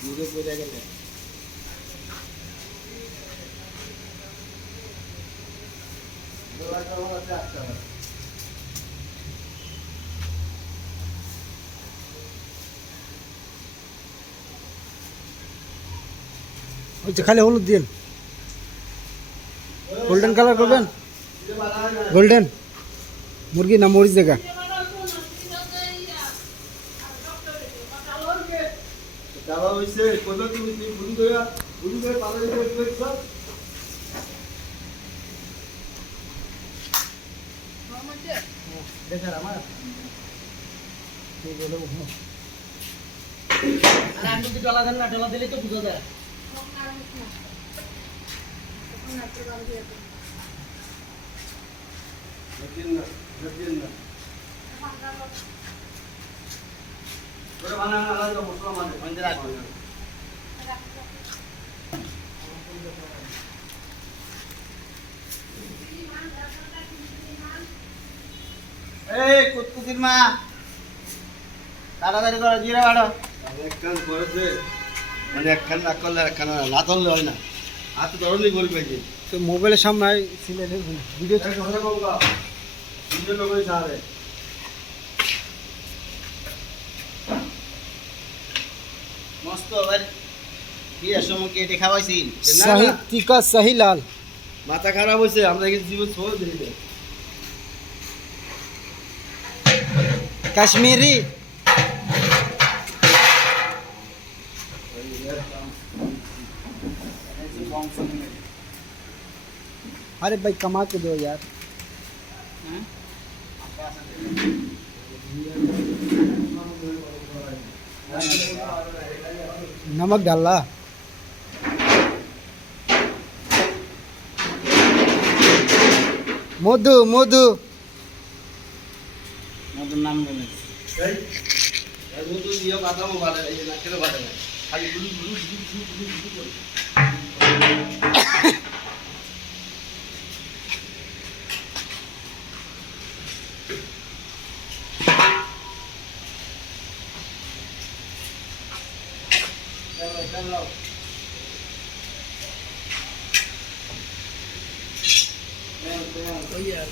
দূরে পড়ে গেলে খালি হলুদ দিন, গোল্ডেন কালার করবেন, গোল্ডেন মুরগি না মরিচ দেখা। ডলা দেন না, ডলা দিলে তো বুঝা যায়। এই কুতকুতির মা তাড়াতাড়ি করো, জিরা বাড়ো। একখান করেছে মানে একখান না করলে একখান না ধরলে হয় না, হাতে ধরলেই বলবে যে তো মোবাইলের সামনে ভিডিও মস্ত আবার বিয়ের সময় কেটে খাওয়াইছি। সহি টিকা সহি লাল। মাথা খারাপ হয়েছে, আমরা কিন্তু জীবন ছোট দিতে কাশ্মীরি अरे भाई कमा के दो यार। नमक डाला मधु मधु মধুর নাম বলে দিয়ে বাদামও বাড়ে, এই যে নাকেরও বাড়ে না, খালি গুলু গুলু গুলু গুলু গুলু করে। ওই আর